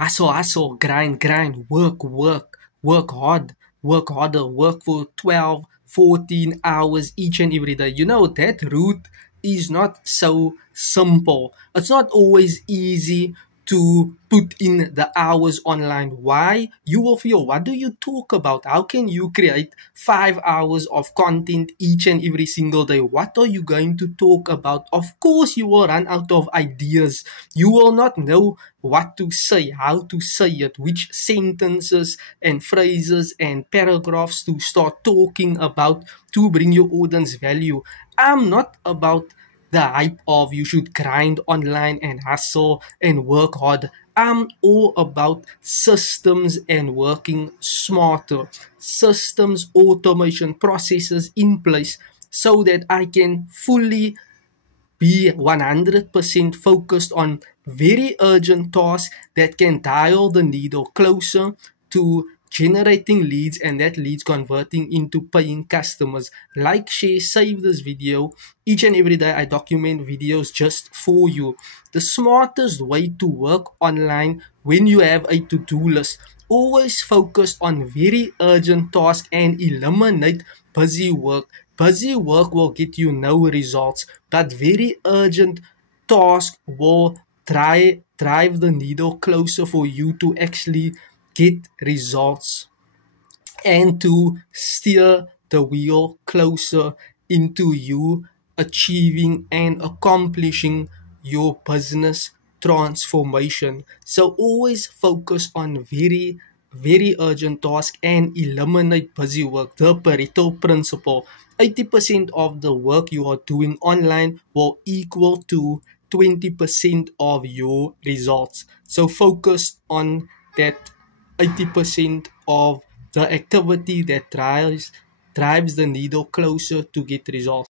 hustle, grind, work hard, work harder, work for 12, 14 hours each and every day. You know, that route is not so simple. It's not always easy to put in the hours online. Why? You will feel, what do you talk about? How can you create 5 hours of content each and every single day? What are you going to talk about? Of course, you will run out of ideas. You will not know what to say, how to say it, which sentences and phrases and paragraphs to start talking about to bring your audience value. I'm not about the hype of you should grind online and hustle and work hard. I'm all about systems and working smarter. Systems, automation, processes in place so that I can fully be 100% focused on very urgent tasks that can dial the needle closer to generating leads, and that leads converting into paying customers. Like, share, save this video. Each and every day I document videos just for you. The smartest way to work online when you have a to-do list. Always focus on very urgent tasks and eliminate busy work. Busy work will get you no results, but very urgent task will drive the needle closer for you to actually get results and to steer the wheel closer into you achieving and accomplishing your business transformation. So always focus on very urgent tasks and eliminate busy work. The Pareto principle: 80% of the work you are doing online will equal to 20% of your results. So focus on that 80% of the activity that drives the needle closer to get results.